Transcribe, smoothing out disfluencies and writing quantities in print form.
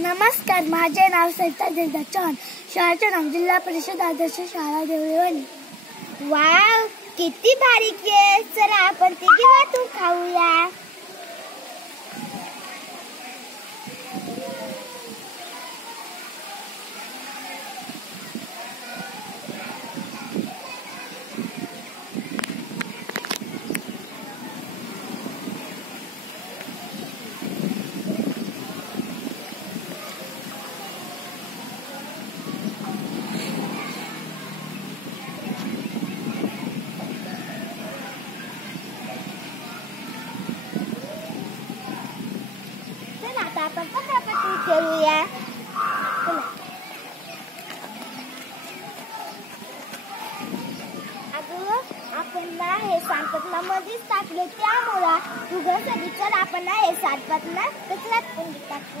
नमस्कार, माझे नाव सरिता देवदास चव्हाण. शाळेचे नाव जिल्हा परिषद आदर्श शाळा देवळी. वाव, किती भारी केक. चला आपण तिघी वाटून खाऊया. आता आपण पटापट खेळूया. अगं, आपण ना हे सांडपाटला मध्येच टाकले, त्यामुळे तुझ्यासाठी चल आपण ना हे सांडपाटला कचऱ्यात पण टाकू.